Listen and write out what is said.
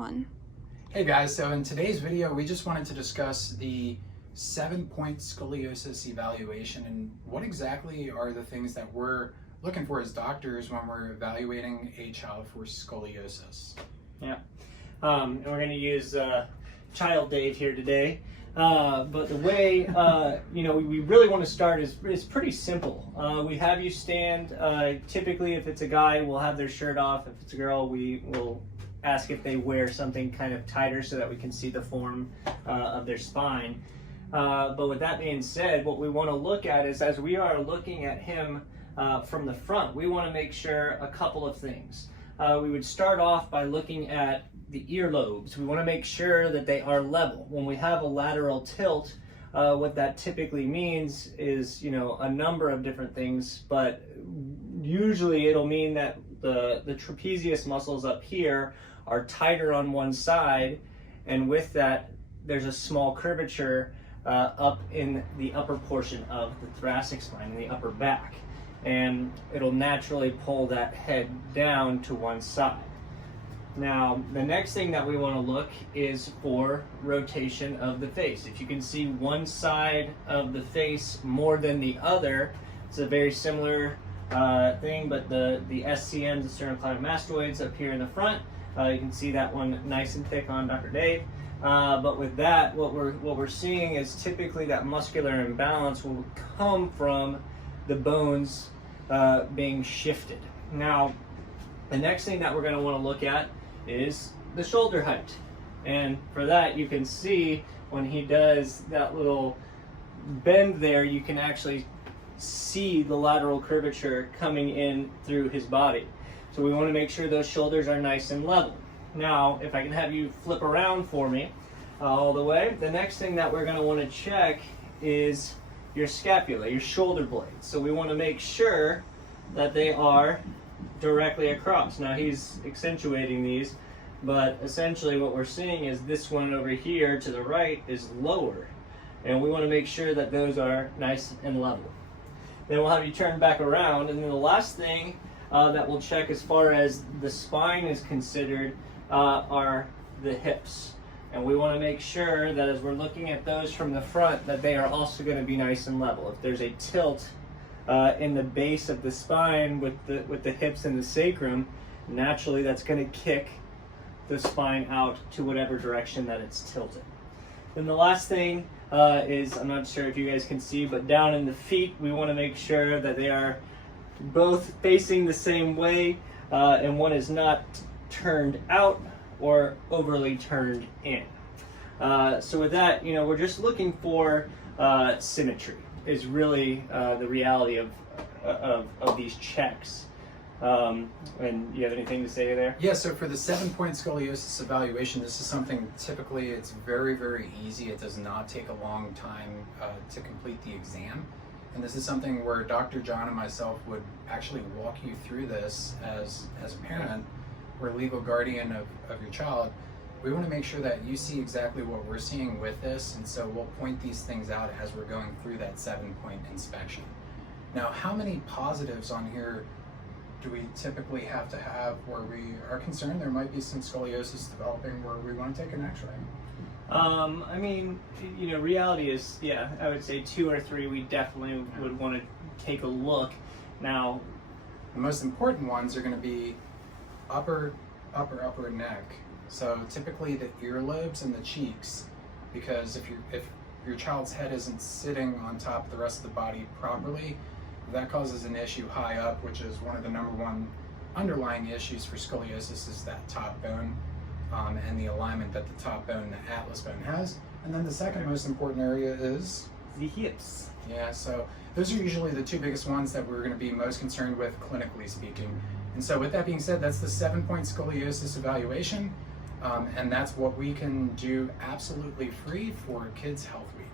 1. Hey guys, so in today's video we just wanted to discuss the 7-point scoliosis evaluation and what exactly are the things that we're looking for as doctors when we're evaluating a child for scoliosis. Yeah, and we're going to use child Dave here today. But the way we really want to start is pretty simple. We have you stand. Typically, if it's a guy, we'll have their shirt off. If it's a girl, we will ask if they wear something kind of tighter so that we can see the form of their spine. But with that being said, what we want to look at is, as we are looking at him from the front, we want to make sure a couple of things. We would start off by looking at the earlobes. We want to make sure that they are level. When we have a lateral tilt, what that typically means is, a number of different things, but usually it'll mean that the trapezius muscles up here are tighter on one side, and with that, there's a small curvature up in the upper portion of the thoracic spine, in the upper back, and it'll naturally pull that head down to one side. Now, the next thing that we want to look is for rotation of the face. If you can see one side of the face more than the other, it's a very similar thing, but the SCMs, the sternocleidomastoids, up here in the front, you can see that one nice and thick on Dr. Dave. But with that, what we're seeing is typically that muscular imbalance will come from the bones being shifted. Now, the next thing that we're going to want to look at is the shoulder height. And for that, you can see when he does that little bend there, you can actually see the lateral curvature coming in through his body. So we want to make sure those shoulders are nice and level. Now, if I can have you flip around for me all the way, the next thing that we're going to want to check is your scapula, your shoulder blades. So we want to make sure that they are directly across. Now he's accentuating these, but essentially what we're seeing is this one over here to the right is lower, and we want to make sure that those are nice and level. Then we'll have you turn back around, and then the last thing that we'll check as far as the spine is considered are the hips. And we want to make sure that as we're looking at those from the front, that they are also going to be nice and level. If there's a tilt in the base of the spine with the hips and the sacrum, naturally that's going to kick the spine out to whatever direction that it's tilted. Then the last thing is, I'm not sure if you guys can see, but down in the feet, we want to make sure that they are both facing the same way, and one is not turned out or overly turned in. So with that, we're just looking for symmetry is really the reality of these checks. And you have anything to say there? Yeah, so for the 7-point scoliosis evaluation, this is something typically it's very, very easy. It does not take a long time to complete the exam. And this is something where Dr. John and myself would actually walk you through this as a parent or legal guardian of your child. We want to make sure that you see exactly what we're seeing with this, and so we'll point these things out as we're going through that 7-point inspection. Now, how many positives on here do we typically have to have where we are concerned there might be some scoliosis developing where we want to take an x-ray? Reality is, yeah, I would say 2 or 3 we definitely would want to take a look. Now, the most important ones are going to be upper neck. So typically the earlobes and the cheeks, because if your child's head isn't sitting on top of the rest of the body properly, that causes an issue high up, which is one of the #1 underlying issues for scoliosis is that top bone and the alignment that the top bone, the atlas bone, has. And then the second most important area is the hips. Yeah, so those are usually the 2 biggest ones that we're going to be most concerned with, clinically speaking. And so with that being said, that's the 7-point scoliosis evaluation, and that's what we can do absolutely free for Kids Health Week.